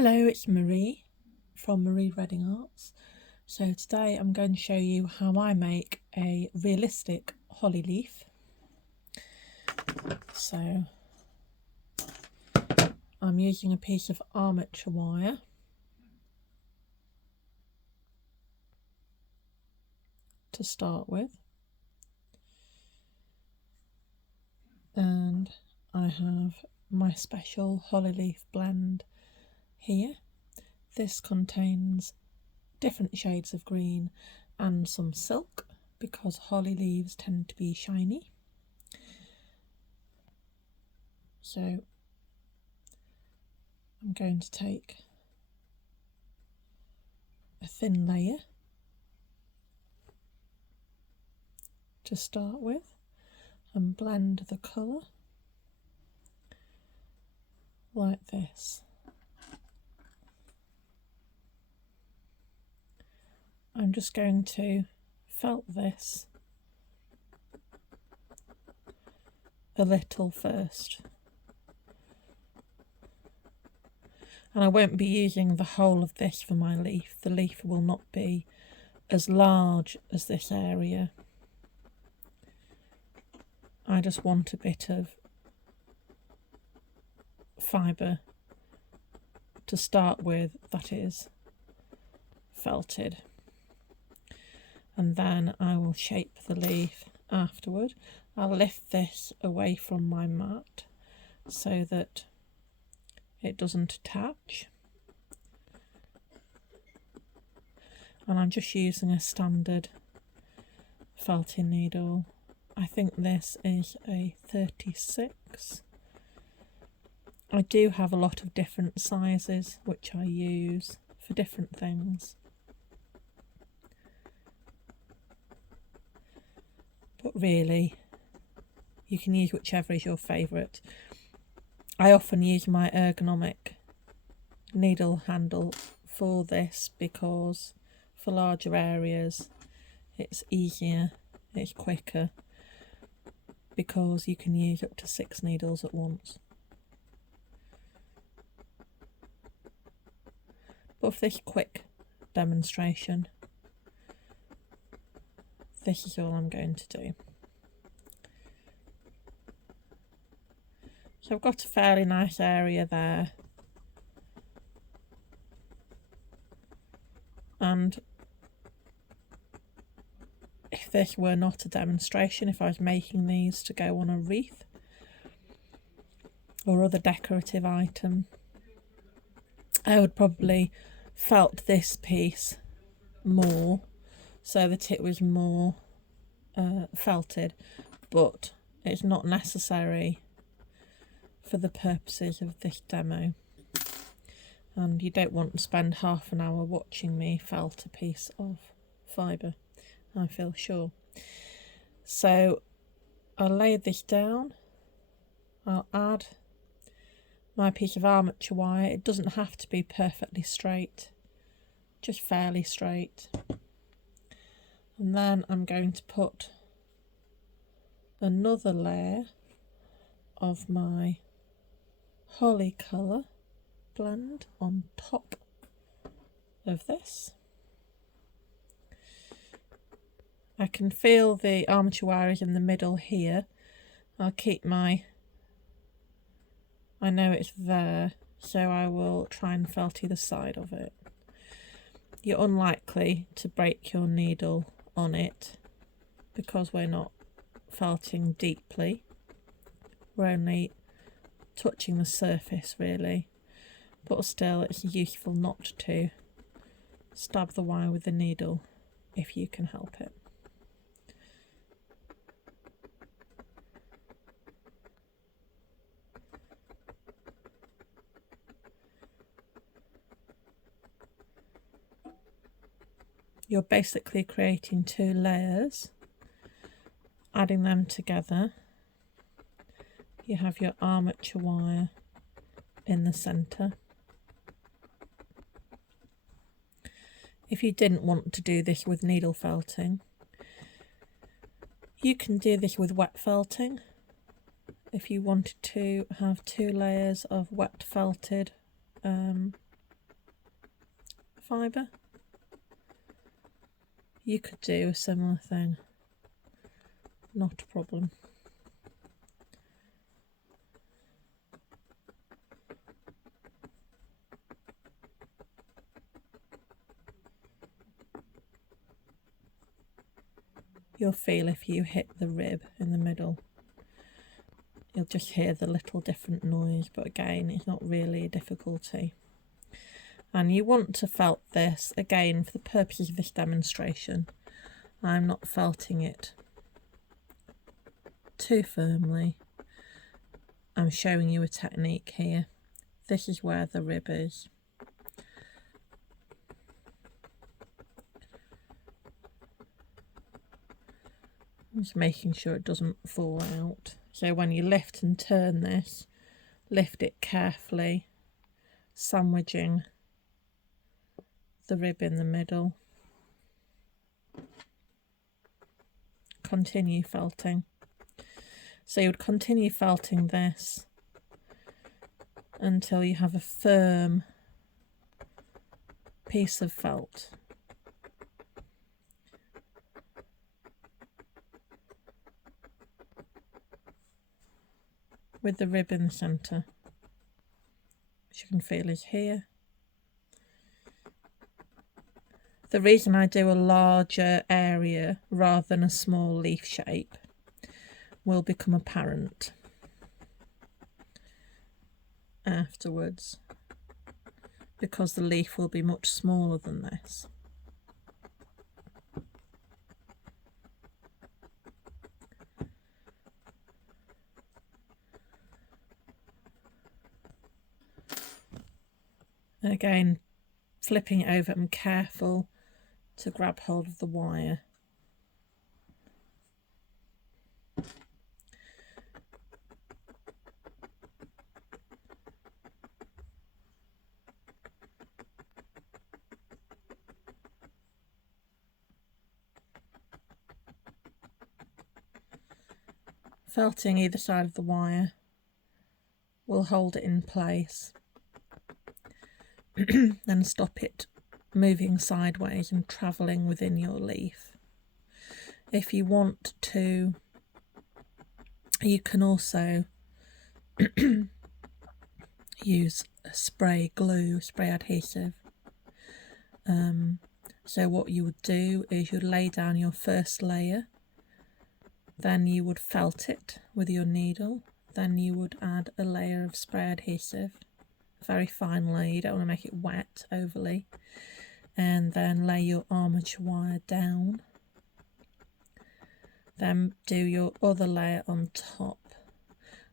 Hello, it's Marie from Marie Reading Arts. So today I'm going to show you how I make a realistic holly leaf. So I'm using a piece of armature wire to start with, and I have my special holly leaf blend here. This contains different shades of green and some silk because holly leaves tend to be shiny. So I'm going to take a thin layer to start with and blend the colour like this. I'm just going to felt this a little first, and I won't be using the whole of this for my leaf. The leaf will not be as large as this area. I just want a bit of fibre to start with that is felted, and then I will shape the leaf afterward. I'll lift this away from my mat so that it doesn't attach, and I'm just using a standard felting needle. I think this is a 36. I do have a lot of different sizes which I use for different things, but really you can use whichever is your favourite. I often use my ergonomic needle handle for this because for larger areas it's easier, it's quicker, because you can use up to 6 needles at once. But for this quick demonstration, this is all I'm going to do. So I've got a fairly nice area there, and if this were not a demonstration, if I was making these to go on a wreath or other decorative item, I would probably felt this piece more so that it was more felted, but it's not necessary for the purposes of this demo, and you don't want to spend half an hour watching me felt a piece of fibre, I feel sure. So I'll lay this down, I'll add my piece of armature wire. It doesn't have to be perfectly straight, just fairly straight, and then I'm going to put another layer of my holly colour blend on top of this. I can feel the armature wire is in the middle here. I'll keep I know it's there, so I will try and felt either side of it. You're unlikely to break your needle on it because we're not felting deeply. We're only touching the surface really, but still it's useful not to stab the wire with the needle if you can help it. You're basically creating 2 layers, adding them together. You have your armature wire in the centre. If you didn't want to do this with needle felting, you can do this with wet felting. If you wanted to have 2 layers of wet felted fibre, you could do a similar thing, not a problem. You'll feel if you hit the rib in the middle, you'll just hear the little different noise, but again, it's not really a difficulty. And you want to felt this, again, for the purposes of this demonstration. I'm not felting it too firmly. I'm showing you a technique here. This is where the rib is. Just making sure it doesn't fall out. So when you lift and turn this, lift it carefully, sandwiching the rib in the middle. Continue felting. So you would continue felting this until you have a firm piece of felt. With the rib in the centre, which you can feel is here. The reason I do a larger area rather than a small leaf shape will become apparent afterwards, because the leaf will be much smaller than this. And again, flipping it over, I'm careful to grab hold of the wire. Felting either side of the wire will hold it in place and stop it moving sideways and travelling within your leaf. If you want to, you can also use a spray glue, spray adhesive. So what you would do is you'd lay down your first layer, then you would felt it with your needle, then you would add a layer of spray adhesive, very fine layer, you don't want to make it wet overly, and then lay your armature wire down, then do your other layer on top.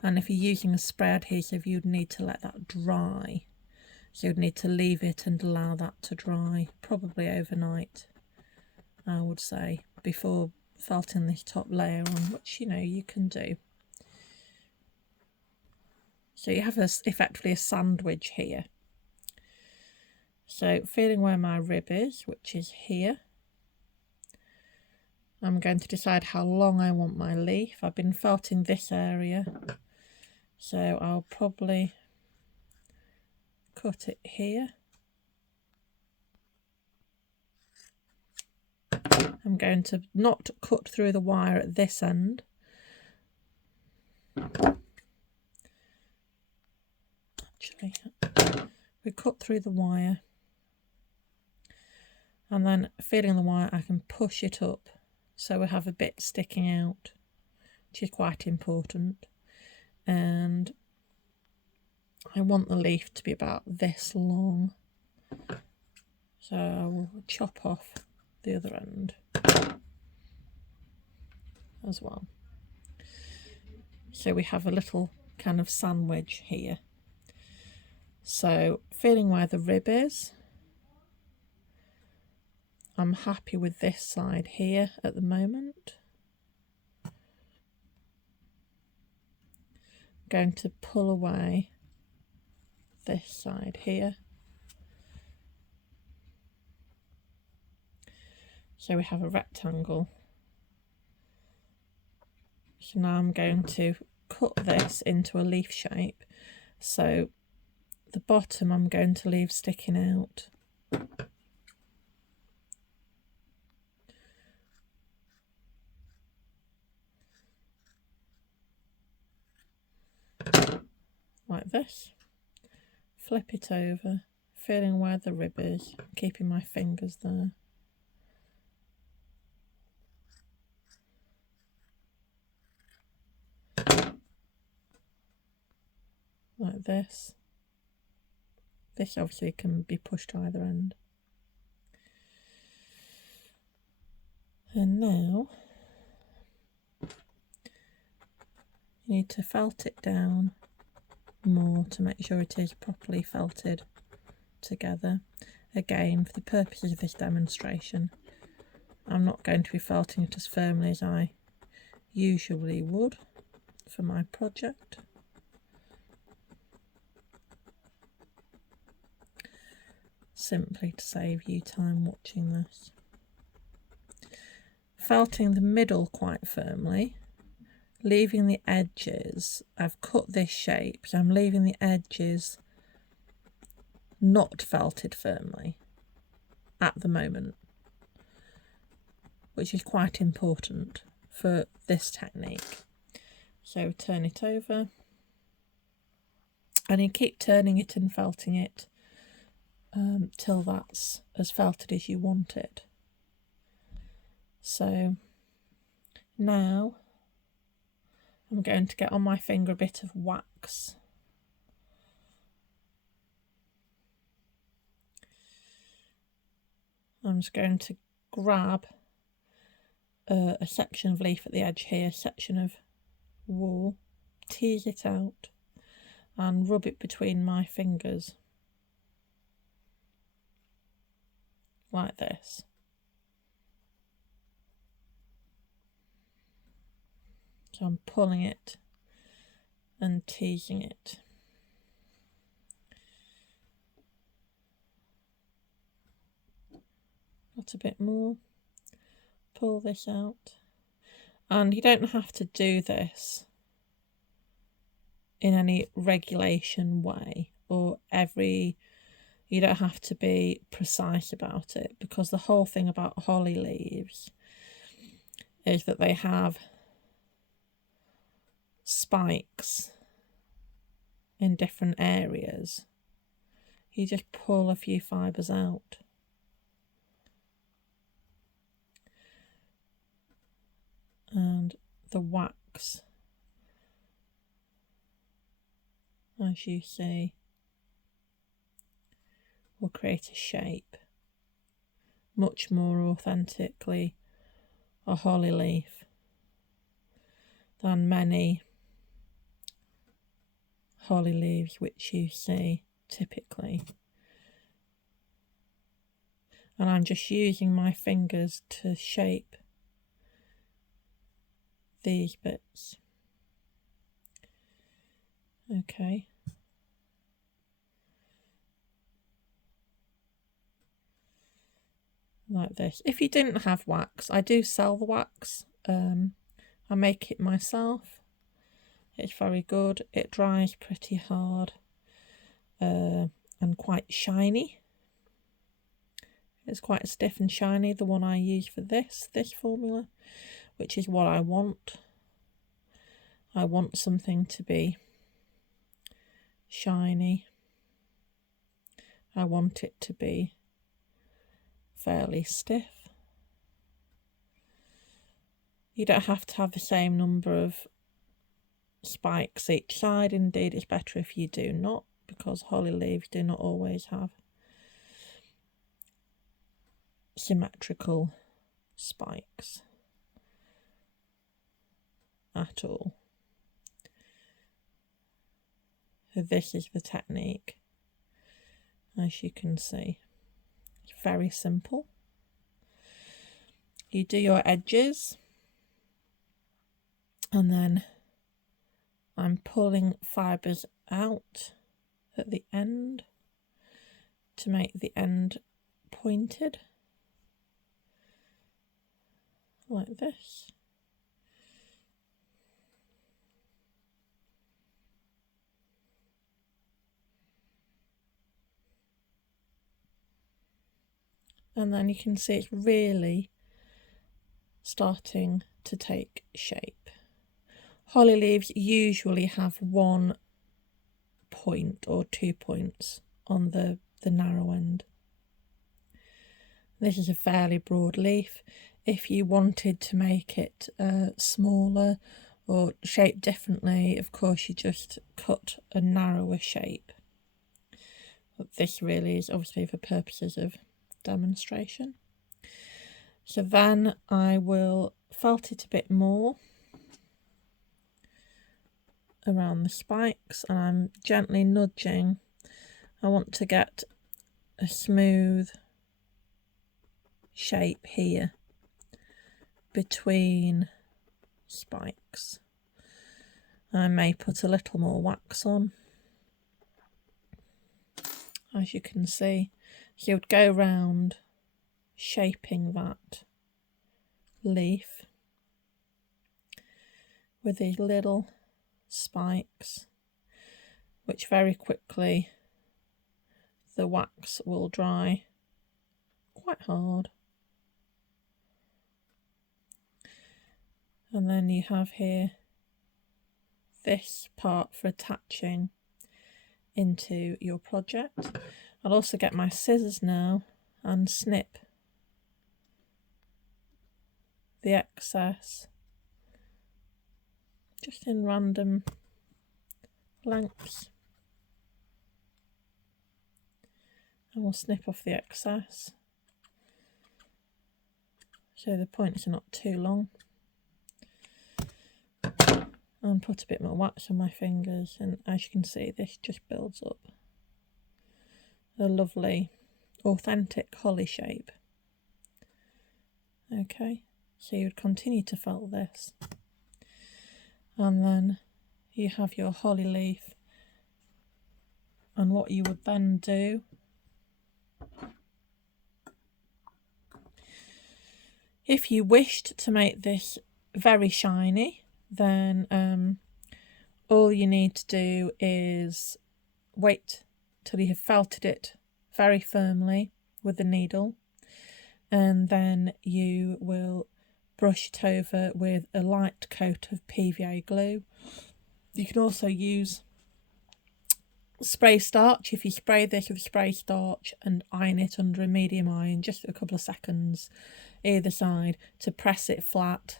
And if you're using a spray adhesive, you'd need to let that dry, so you'd need to leave it and allow that to dry, probably overnight, I would say, before felting this top layer on, which you can do. So you have effectively a sandwich here. So feeling where my rib is, which is here, I'm going to decide how long I want my leaf. I've been felting this area, so I'll probably cut it here. I'm going to not cut through the wire at this end. Actually, we cut through the wire, and then feeling the wire, I can push it up so we have a bit sticking out, which is quite important. And I want the leaf to be about this long, so I will chop off the other end as well. So we have a little kind of sandwich here. So feeling where the rib is, I'm happy with this side here at the moment. I'm going to pull away this side here. So we have a rectangle. So now I'm going to cut this into a leaf shape. So the bottom I'm going to leave sticking out. this, flip it over, feeling where the rib is, keeping my fingers there. Like this. This obviously can be pushed to either end. And now you need to felt it down more to make sure it is properly felted together. Again, for the purposes of this demonstration, I'm not going to be felting it as firmly as I usually would for my project. Simply to save you time watching this. Felting the middle quite firmly, leaving the edges. I've cut this shape, so I'm leaving the edges not felted firmly at the moment, which is quite important for this technique. So turn it over, and you keep turning it and felting it till that's as felted as you want it. So now I'm going to get on my finger a bit of wax. I'm just going to grab a section of leaf at the edge here, a section of wool, tease it out and rub it between my fingers like this. So I'm pulling it and teasing it. Got a bit more. Pull this out. And you don't have to do this in any regulation way or you don't have to be precise about it, because the whole thing about holly leaves is that they have spikes in different areas. You just pull a few fibres out. And the wax, as you see, will create a shape much more authentically a holly leaf than many holly leaves which you see typically. And I'm just using my fingers to shape these bits. Okay. Like this. If you didn't have wax, I do sell the wax. I make it myself. It's very good. It dries pretty hard and quite shiny. It's quite stiff and shiny, the one I use for this formula, which is what I want. I want something to be shiny. I want it to be fairly stiff. You don't have to have the same number of spikes each side. Indeed, it's better if you do not, because holly leaves do not always have symmetrical spikes at all. So this is the technique, as you can see. It's very simple. You do your edges, and then I'm pulling fibres out at the end to make the end pointed, like this. And then you can see it's really starting to take shape. Holly leaves usually have one point or 2 points on the narrow end. This is a fairly broad leaf. If you wanted to make it smaller or shaped differently, of course you just cut a narrower shape. But this really is obviously for purposes of demonstration. So then I will felt it a bit more around the spikes, and I'm gently nudging. I want to get a smooth shape here between spikes. I may put a little more wax on, as you can see. So you would go round shaping that leaf with these little spikes, which very quickly the wax will dry quite hard. And then you have here this part for attaching into your project. I'll also get my scissors now and snip the excess just in random lengths. And we'll snip off the excess so the points are not too long. And put a bit more wax on my fingers, and as you can see, this just builds up a lovely authentic holly shape. Okay, so you would continue to felt this, and then you have your holly leaf. And what you would then do if you wished to make this very shiny, then all you need to do is wait till you have felted it very firmly with the needle, and then you will brush it over with a light coat of PVA glue. You can also use spray starch. If you spray this with spray starch and iron it under a medium iron, just a couple of seconds either side to press it flat.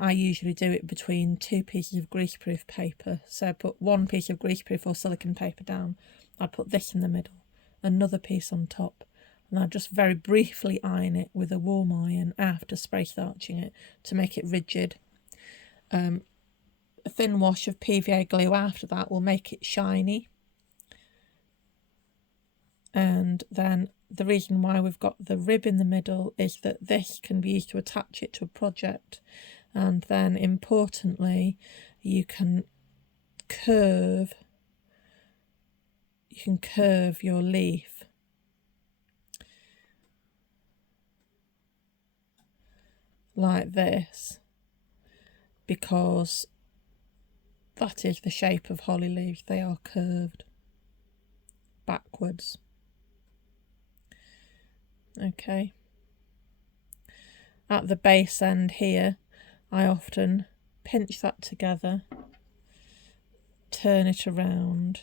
I usually do it between 2 pieces of greaseproof paper. So I put 1 piece of greaseproof or silicone paper down. I'd put this in the middle, another piece on top, and I'd just very briefly iron it with a warm iron after spray starching it to make it rigid. A thin wash of PVA glue after that will make it shiny. And then the reason why we've got the rib in the middle is that this can be used to attach it to a project, and then importantly you can curve your leaf like this, because that is the shape of holly leaves. They are curved backwards. Okay. At the base end here, I often pinch that together, turn it around,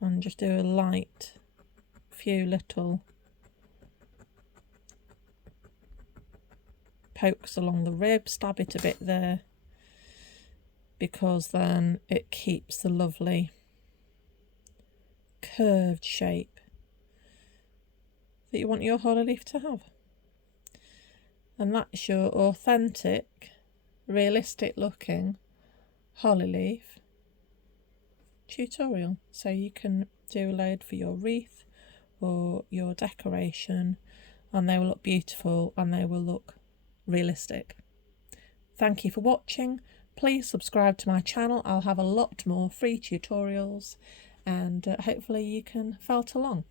and just do a light few little pokes along the rib, stab it a bit there, because then it keeps the lovely curved shape that you want your holly leaf to have. And that's your authentic, realistic looking holly leaf tutorial. So you can do a load for your wreath or your decoration, and they will look beautiful and they will look realistic. Thank you for watching. Please subscribe to my channel. I'll have a lot more free tutorials, and hopefully you can felt along.